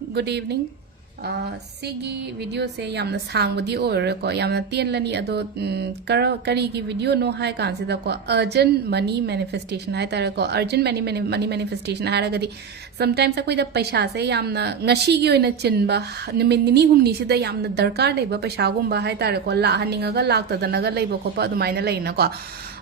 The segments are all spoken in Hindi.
Good evening. Sigi video se yamna sangwadi or ko yamna tienlani ado kari ki video no hai kansi da ko urgent money manifestation hai tara ko urgent money manifestation hai ragadi sometimes akoi da paisa se yamna ngashi gi oina chinba nimini humni sida yamna darkar leba paisa gumba hai tara ko la haninga ga lakta da naga leba ko pa adumaina leina ko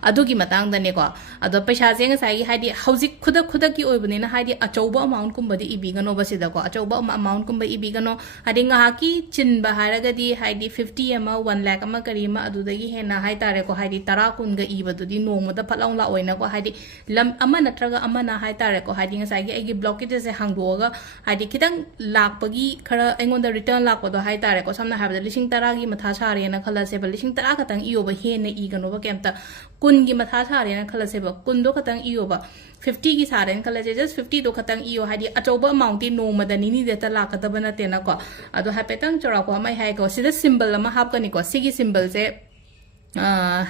adugi matang da ne ko ado paisa se ngasai haidi hauzik khuda ki oibani na haidi achauba amount kumbadi ibigano basida ko achauba amount kumba ibigano hadi ngahaki chinba haragadi haidi 50 ama 1 lakh ama karima adudagi hena hai tare ko haidi tara kunga ibadudi nomada phalong la oina ko haidi lam ama natraga ama na hai tare ko haidi ngasai gi agi blockage se hangdoga haidi kitang lakpagi khara engonda return lakpado hai tare ko samna habda lising tara gi matha sare na khala se ba lising tara katang iyoba hena igano ba kemta kun gi matha sare na khala se ba kun do katang iyoba 50 की सारेन कल just 50 दो खतंग इयो हादी अचौबा अमाउंट नो मदनी नि देता लाकदब नतेना को अदो हापेतंग चोरा को मै हाय को सिदा सिंबल अमा हापकनी को सिगी सिंबल से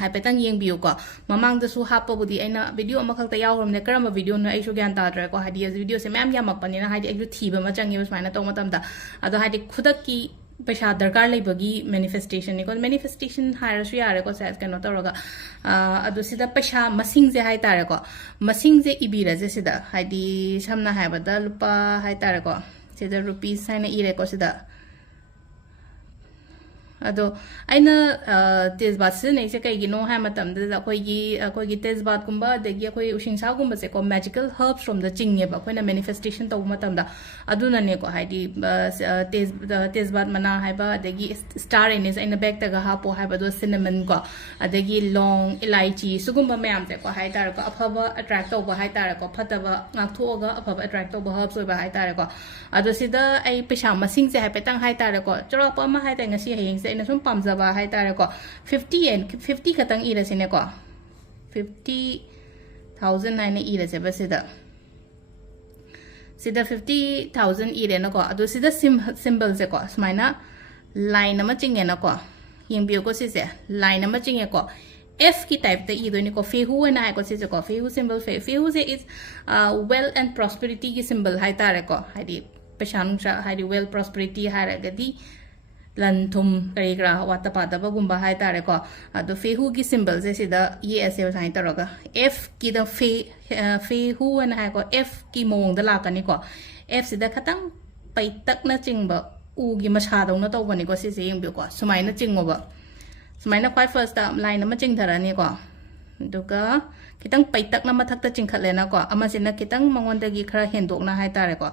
हापेतंग येंबियो को ममांग दसु हापबुदी ऐना वीडियो अमा खक्ता यावरमने करम वीडियो न आइसु ज्ञान ताद्रे को हादी वीडियो से मैम यामकपनी ना हादी आइसु थीबा म चंगे सुमाइना तो मतमदा अदो हादी खुदक की पैसा दरकार लेबगी मैनिफेस्टेशन को मैनिफेस्टेशन हायरसु यारे को साइज कनो तोरगा अदु सिदा पैसा मसिंग जे हाय तारे को मसिंग जे इबिरा जे सिदा हाइदी सामना हायबदा लुपा हाय तारे को सिदा रुपीस हायना इरे को सिदा अदो आइना तेजबात से नहीं से कई नो है मतम द कोई तेजबात गुंबा देगी कोई उशिंसा गुंबा से को मैजिकल हर्ब्स फ्रॉम द चिंगे बा कोई ना मैनिफेस्टेशन तो मतम दा अदुना ने को हाइडी तेजबात मना है बा देगी स्टार एनिस इन बैग तगा हापो है बदो सिनेमन को अदेगी लॉन्ग इलायची सुगुंबा मैम ते को हाइ तार को अफबा अट्रैक्ट तो हाइ तार को फतबा नाथोगा अफबा अट्रैक्ट तो हर्ब्स ओबा हाइ तार को अदो सिदा आई पैसा मसिंग से है पेतंग हाइ तार को चरोपा मा हाइ तंग सी हेंग से इन सुम पामजाबा हाइ तार को 50 खतंग इरसिने को 50,000 नाइन इरसे बसिदा सिदा 50,000 इरेना को अदो सिदा सिंबल से को स्माइना लाइन अमा चिंगे ना को येंबियो को सिसे लाइन अमा चिंगे को F की टाइप ते इदोनी को फेहु ना है को सिसे को फेहु सिंबल फेहु से इज वेल एंड प्रॉस्पेरिटी की सिंबल हाइ तारे को हाइदी पेशानुसा हाइदी वेल प्रॉस्पेरिटी हारगदी लन थुम करी करा वाता पादबा गुंबा हाइ तारे को अदो फेहु की सिंबल से सिदा ये ऐसे साइन तरोगा F की द फेहु ना है को F की मोंग द लाकनी को F सिदा खतंग पैतक ना चिंगबा उ की मसादौ ना तौबनी को सिसे येंबियो को सुमाइना चिंगोबा सुमाइना क्वाइ फर्स्ट लाइन अमा चिंगधरानी को दुगा खितंग पैतक ना मथक्ता चिंखलेना को अमासिना खितंग मंगोंदगी खरा हेंदोकना हाइ तारे को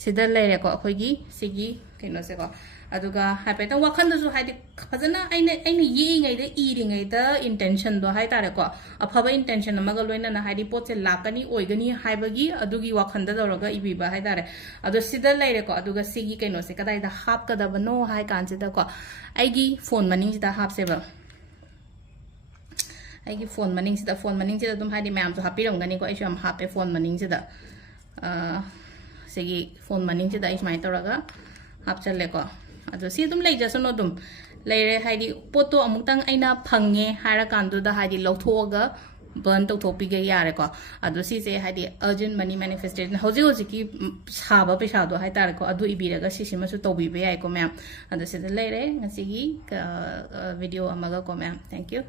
सिदा लेरे को अखोइगी सिगी कइनो से को अदुगा हाइपेतंग वाखंदसु हाइदि फजना आइने येंगै दे इरिङै द इंटेंशन दो हाइ तारे को अफबा इंटेंशन अमगा लोइना ना हाइदि पोचे लाकनी ओइगनी हाइबगी अदुगी वाखंद दरगा इबिबा हाइ तारे अदु सिदा लेरे को अदुगा सिगी कइनो से कदाइदा हापकदबनो हाइ कानसिदा को आइगी फोन मनिंगसिदा हापसेबा आइगी फोन मनिंगसिदा दुम हाइदि मैम तो हापिरंगनी को आइसु हम हापे फोन मनिंगसिदा सिगी फोन मनिंगसिदा इस्माइ तोरगा हापचले को अदो सी दुम लेजसनो दुम लेरे हाइदि पोतो अमुक्तंग आइना फंगे हारा कांदुदा हाइदि लौथोगा बर्न तौथोपिगे यारे को अदो सिसे हाइदि अर्जेंट मनी मैनिफेस्टेशन होजि की साबा पैसादो हाइ तारे को अदो इबिरगा सिसिमसु तौबिबे याइ को मैम अदो सिदा लेरे ngasi gi video amaga ko ma'am thank you